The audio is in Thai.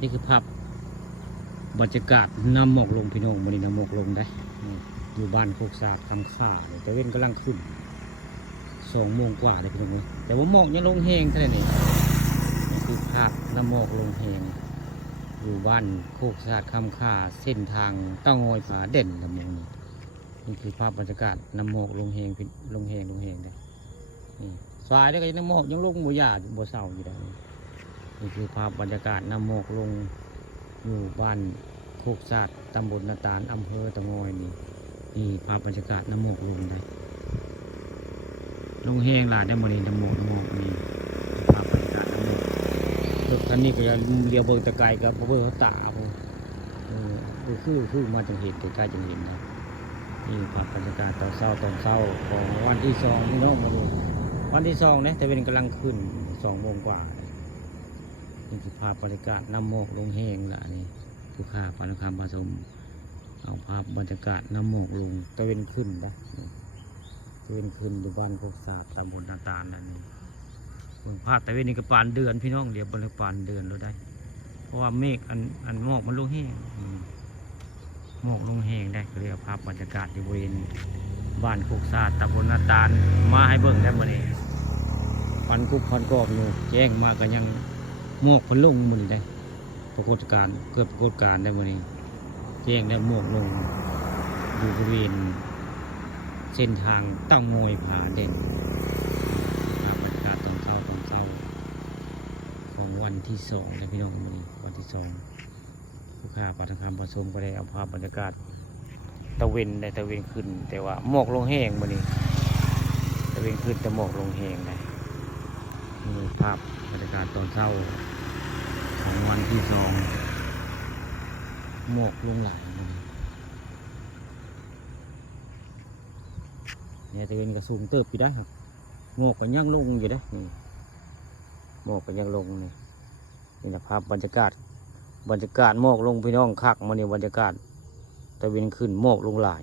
นี่คือภาพบรรยากาศน้ำหมอกลงพี่น้องวันนี้น้ำหมอกลงได้อยู่บ้านโคกสากทำข่าแต่เว้นกำลังขึ้น2 โมงกว่าเลยพี่น้องเลยแต่ว่าหมอกยังลงแห้งเท่านั้นเองนี่คือภาพน้ำหมอกลงแห้งอยู่บ้านโคกสากทำข่าเส้นทางเต้างอยผาเด่นลำเมืองนี่คือภาพบรรยากาศน้ำหมอกลงแห้งลงแห้งเลยนี่สายได้ก็ยังน้ำหมอกยังลงหมู่หยาบ่เศร้าอยู่ได้นี่คือภาพบรรยากาศน้ำหมอกลงอยู่บ้านโคกสากตำบลนาตาลอำเภอเต้างอยนี่ภาพบรรยากาศน้ำหมอกลงได้ลงแห้งหลายได้หมดเลยน้ำหมอกนี่ภาพบรรยากาศน้ำหมอกรถคันนี้ก็จะเลี้ยวเบิ่งตะไกรกับเบิ่งตาผมคือมาจังเห็นใกล้ๆจังเห็นนะนี่ภาพบรรยากาศตอนเช้าของวันที่2พี่น้องมาดูวันที่2เนี่ยแต่เป็นกำลังขึ้น2 โมงกว่านี่คือภาพบรรยากาศน้ำหมอกลงแห้งละนี่คือภาพปานคำผสมเอาภาพบรรยากาศน้ำหมอกลงตะเวนขึ้นนะตะเวนขึ้นอยู่บ้านโคกสากตำบลนาตาลนั่นนี่ภาพตะเวนนี่ก็ปานเดือนพี่น้องเรียบบนปานเดือนเราได้เพราะว่าเมฆอันหมอกมันลงแห้งหมอกลงแห้งได้เรียกภาพบรรยากาศที่บริเวณบ้านโคกสากตำบลนาตาลมาให้เบิ่งได้หมดเลยพันกุบพันกอบอยู่แจ้งมากันยังหมอกพันลงหมดเลยปรากฏการณ์เกิดปรากฏการณ์ได้หมดเลยแจ้งได้หมอกลงอยู่บริเวณเส้นทางเต้างอยผาเด่นภาพบรรยากาศตอนเช้าของวันที่2นะพี่น้องวันที่2ผู้ค้าปาฐคำผสมก็ได้เอาภาพบรรยากาศตะเวนขึ้นแต่ว่าหมอกลงแห้งวันนี้ตะเวนขึ้นแต่หมอกลงแห้งนะนี่ภาพบรรยากาศตอนเช้าของวันที่2หมอกลงหลายเนี่ยตะเวนกระสูงเติบอยู่ได้ครับหมอกก็ยังลงอยู่ได้นี่หมอกก็ยังลงนี่นะภาพบรรยากาศหมอกลงพี่น้องคักมาเนี่ยบรรยากาศตะเวนขึ้นหมอกลงหลาย